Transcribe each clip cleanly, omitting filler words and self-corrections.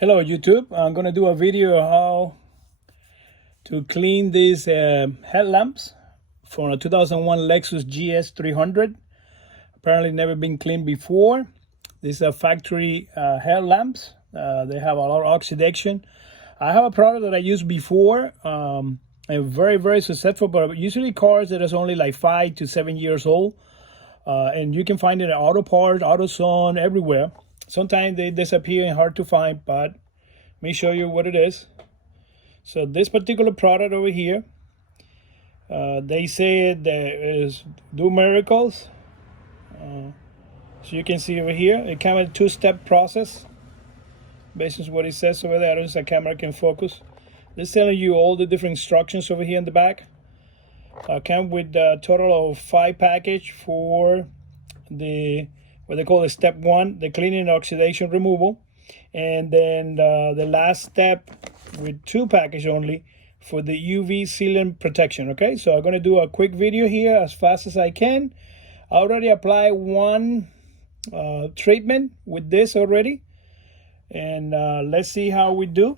Hello YouTube, I'm gonna do a video how to clean these headlamps for a 2001 Lexus IS300. Apparently never been cleaned before. These are factory headlamps. They have a lot of oxidation. I have a product that I used before and very successful, but usually cars that is only like 5 to 7 years old, and you can find it at auto parts, AutoZone, everywhere. Sometimes they disappear and hard to find, but let me show you what it is. So this particular product over here, they say that is do miracles. So you can see over here, it comes with a two-step process. Based on what it says over there, I don't know if the camera can focus. This is telling you all the different instructions over here in the back. Come with a total of 5 package for the what they call the step 1, the cleaning and oxidation removal, and then the last step with 2 package only for the UV sealant protection. Okay, so I'm going to do a quick video here as fast as I can. I already applied one treatment with this already, and let's see how we do.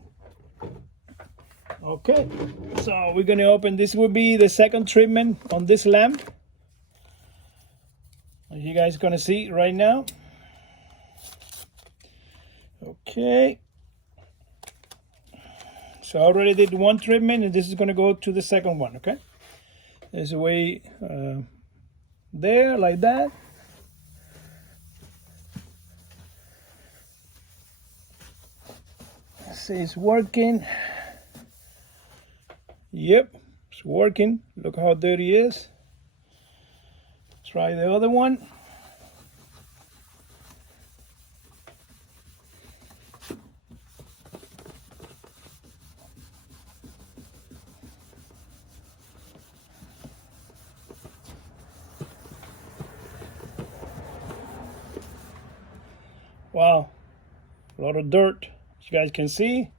Okay, so we're going to open, this will be the second treatment on this lamp. You guys gonna see right now. Okay, so I already did one treatment, and this is gonna go to the second one. Okay, there's a way there, like that. Let's see, it's working. Yep, it's working. Look how dirty it is. Try the other one. Wow, a lot of dirt, as you guys can see.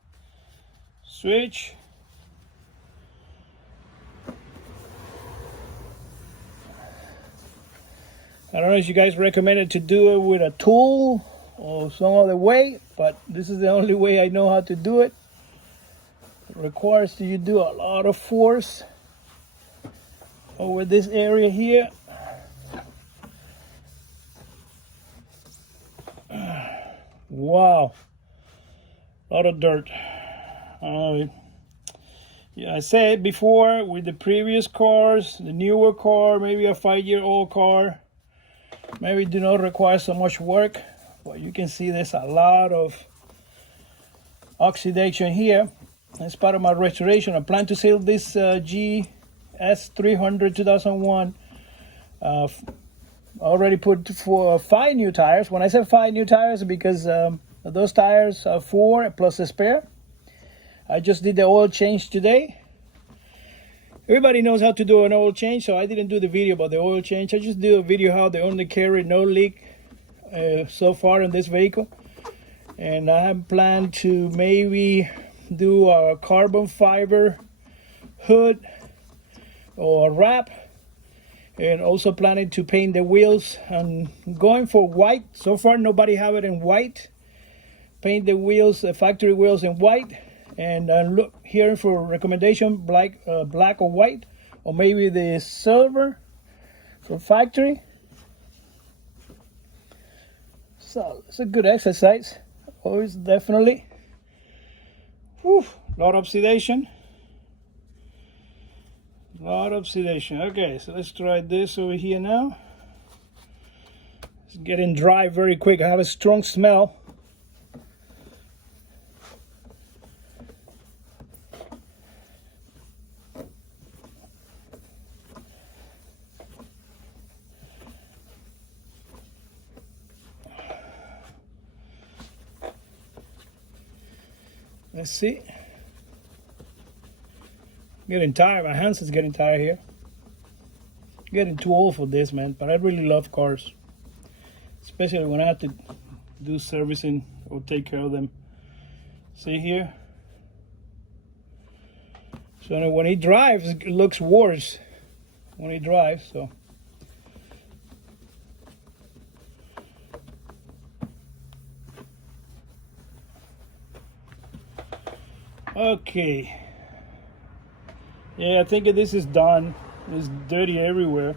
Switch. I don't know if you guys recommended to do it with a tool or some other way, but this is the only way I know how to do it. It requires you do a lot of force over this area here. Wow, a lot of dirt. Yeah, I said before, with the previous cars, the newer car, maybe a 5-year-old car, maybe do not require so much work, but you can see there's a lot of oxidation here. As part of my restoration, I plan to sell this IS300 2001. Already put for 5 new tires. When I said 5 new tires, because those tires are 4 plus a spare. I just did the oil change today. Everybody knows how to do an oil change, so I didn't do the video about the oil change. I just did a video how they only carry no leak so far in this vehicle. And I have planned to maybe do a carbon fiber hood or wrap, and also planning to paint the wheels. I'm going for white. So far nobody have it in white. Paint the wheels, the factory wheels, in white. And look here for recommendation, black or white, or maybe the silver for factory. So it's a good exercise. Always, definitely. Whew, lot of oxidation. Lot of oxidation. Okay, so let's try this over here now. It's getting dry very quick. I have a strong smell. Let's see. Getting tired. My hands is getting tired here. Getting too old for this, man. But I really love cars, especially when I have to do servicing or take care of them. See here. So when he drives, it looks worse when he drives. So Okay. Yeah, I think this is done. It's dirty everywhere.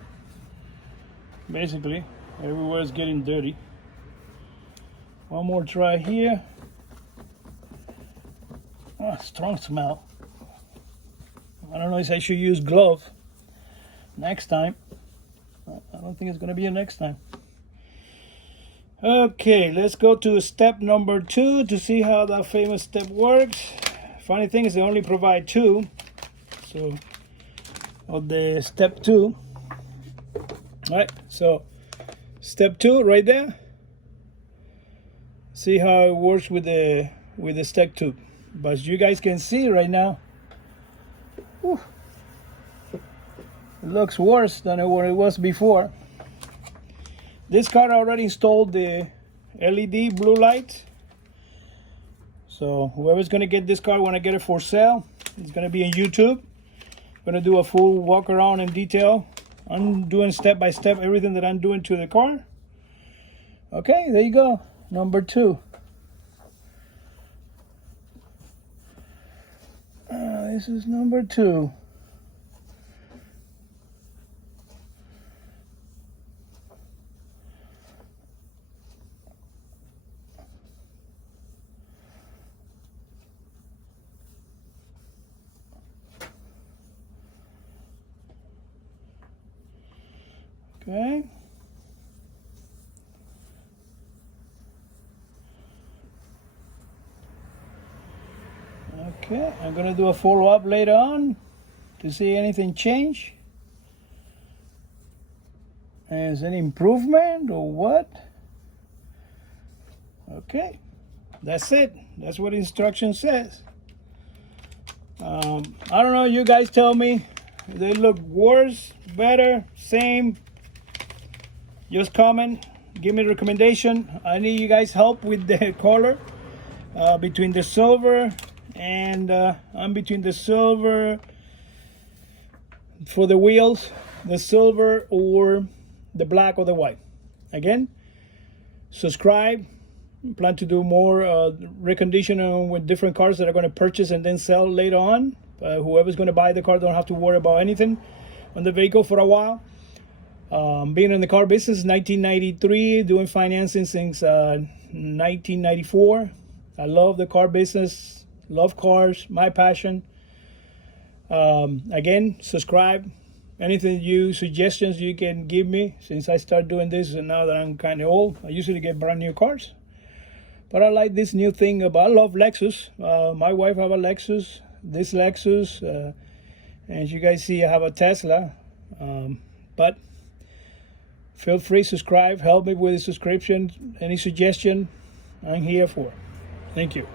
Basically, everywhere is getting dirty. One more try here. Oh, strong smell. I don't know if I should use glove next time. I don't think it's gonna be a next time. Okay, let's go to step number 2 to see how that famous step works. Funny thing is they only provide 2. So, of the step 2. All right, so step 2 right there. See how it works with the step tube. But as you guys can see right now, whew, it looks worse than what it was before. This car already installed the LED blue light. So whoever's gonna get this car when I get it for sale, it's gonna be on YouTube. I'm gonna do a full walk around in detail. I'm doing step by step everything that I'm doing to the car. Okay, there you go. Number 2. This is number 2. Okay. Okay, I'm gonna do a follow-up later on to see anything change. Is any improvement or what? Okay, that's it. That's what the instruction says. I don't know, you guys tell me. They look worse, better, same. Just comment, give me a recommendation. I need you guys help with the color between the silver and I'm between the silver for the wheels, the silver or the black or the white. Again, subscribe. Plan to do more reconditioning with different cars that are going to purchase and then sell later on. Whoever's going to buy the car don't have to worry about anything on the vehicle for a while. Being in the car business 1993, doing financing since 1994. I love the car business, love cars, my passion. Again, subscribe. Anything suggestions you can give me since I started doing this and now that I'm kind of old. I usually get brand new cars. But I like this new thing about, I love Lexus. My wife have a Lexus, this Lexus. And as you guys see, I have a Tesla. But feel free to subscribe, help me with the subscription. Any suggestion, I'm here for. Thank you.